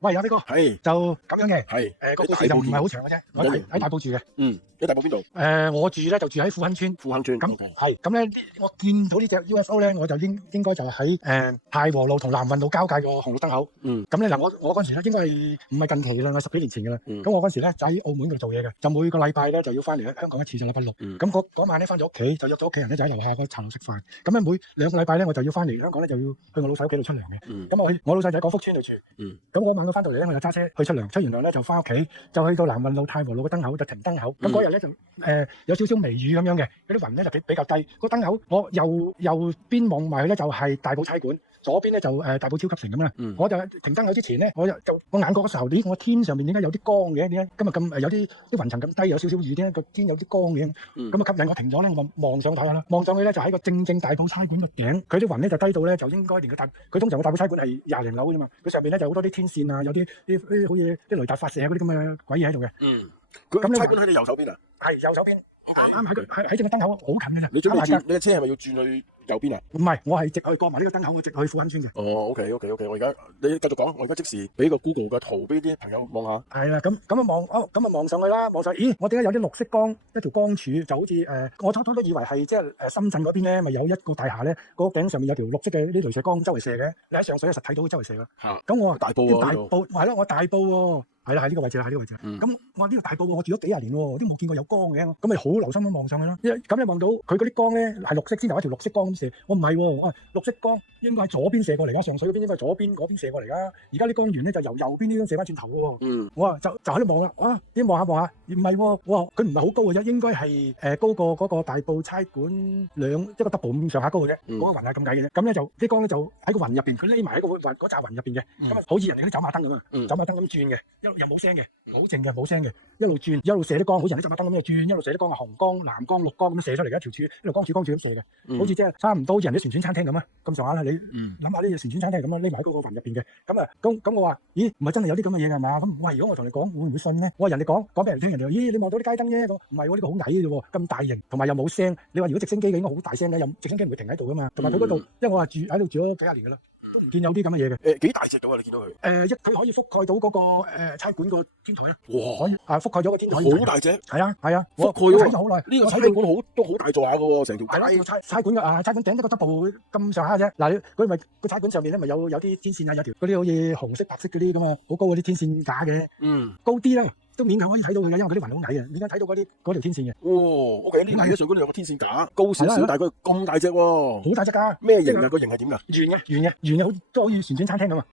喂，阿飛哥，係就咁樣嘅，係個故事就唔係好長嘅啫。我喺大埔住嘅，喺大埔邊度？我住咧就住喺富亨村。富亨村。咁 OK 係咁咧，我見到呢隻 UFO 咧，我就應該就喺太和路同南運路交界個紅綠燈口。咁咧嗱，我嗰陣時咧應該係唔係近期啦，我10幾年前㗎啦。咁我嗰陣時咧就喺澳門度做嘢嘅，就每個禮拜咧就要翻嚟香港一次，就禮拜六。咁嗰晚咧翻咗屋企，就約咗屋企人咧就喺樓下個茶樓食飯。咁咧每2個禮拜咧我就要翻嚟香港咧就要去我老細屋企度出糧嘅。咁我老細就喺廣福村度住。咁嗰晚我翻到嚟咧，我就揸車去出糧，出完糧咧就翻屋企，就去到南運路太和路個燈口就停燈口。咁嗰日咧就有少少微雨咁樣嘅，嗰啲雲咧就比較低。個燈口我右邊望埋去咧就係大埔差館，左邊咧就大埔超級城咁啦。我就停燈口之前咧，我眼角嗰時候，我天上面點解有啲光嘅？點解今日咁有啲雲層咁低，有少少雨，點解個天有啲光嘅？咁啊吸引我停咗咧，我咪望上睇下啦。望上去咧就喺個正大埔差館個頂，佢啲雲咧就低到咧就應該連佢通常個大埔差館係20零樓嘅嘛，佢上邊咧就好多啲天線啊，有啲好似啲雷達發射嗰啲咁嘅鬼嘢喺度嘅。咁差館喺你右手邊啊？係右手邊。啱喺正個燈口好近嘅啫。你準備轉你嘅車係咪要轉去右邊啊？唔係，我係直去過埋呢個燈口，我直去富亨村嘅。OK，我而家你繼續講，我而家即時俾個 Google 嘅圖俾啲朋友望下。係啦，咁啊望上去啦，望上，咦，我點解有啲綠色光，一條光柱，就好似我初初都以為係即係深圳嗰邊咧，咪有一個大廈咧，個頂上面有條綠色嘅啲雷射光周圍射嘅，你喺上水實睇到周圍射㗎。咁我話大埔喎，大埔係咯，我大埔喎。係啦，喺呢個位置啦，喺呢個位置。咁我話呢個大埔我住咗幾廿年喎，我都冇見過有光嘅，咁咪好留心咁望上去啦。咁你望到佢嗰啲光咧係綠色，先有一條綠色光咁射。我唔係喎，綠色光應該係左邊射過嚟㗎，上水嗰邊應該係左邊嗰邊射過嚟㗎。而家啲光源咧就由右邊呢邊射翻轉頭喎。我話就喺度望啦，點望下，唔係喎，我話佢唔係好高嘅啫，應該係高過嗰個大埔差館一個 double 咁上下高嘅啫。嗰個雲係咁計嘅啫。咁咧就啲光咧就喺個雲入邊，佢匿埋喺嗰紮雲入邊嘅。咁好似人哋啲走馬燈咁啊，走馬燈咁轉嘅，又冇聲嘅，好靜嘅，冇聲嘅，一路轉一路射啲光，好似人啲走馬燈咁樣轉，一路射啲光，紅光、藍光、綠光咁射出嚟一條柱，一路光柱咁射嘅，好似即係差唔多好似人啲旋轉餐廳咁啊，咁上下啦，你諗下呢隻旋轉餐廳咁啊，匿埋喺嗰個雲入邊嘅，咁我話，咦，唔係真係有啲咁嘅嘢㗎嘛？咁我話如果我同你講，會唔會信咧？我話人哋講俾人聽，人哋話，咦，你望到啲街燈啫，唔係喎，呢個好矮嘅啫，咁大型，同埋又冇聲。你話如果直升機嘅應該好大聲嘅，又直升機唔會停喺度㗎嘛，同埋佢嗰度，因為我話住喺度住咗幾廿年㗎啦。唔見有啲咁嘅嘢嘅。幾大隻㗎喎？你見到佢？佢可以覆蓋到嗰個差館個天台啊！哇！可以覆蓋咗個天台。好大隻。係啊，覆蓋咗。睇咗好耐。呢個差館都好大座下㗎喎，成條街。係咯，差館嘅差館頂一個double咁上下啫。嗱，佢咪個差館上面咧咪有啲天線啊，有條嗰啲好似紅色、白色嗰啲咁啊，好高嗰啲天線架嘅。高啲咧。都勉強可以睇到佢嘅，因為嗰啲雲好矮啊，勉強睇到嗰條天線嘅。OK，呢個上嗰度有個天線架，高少少，但係佢咁大隻喎。好大隻㗎。咩型啊？個型係點㗎？圓嘅，好都好似旋轉餐廳咁啊。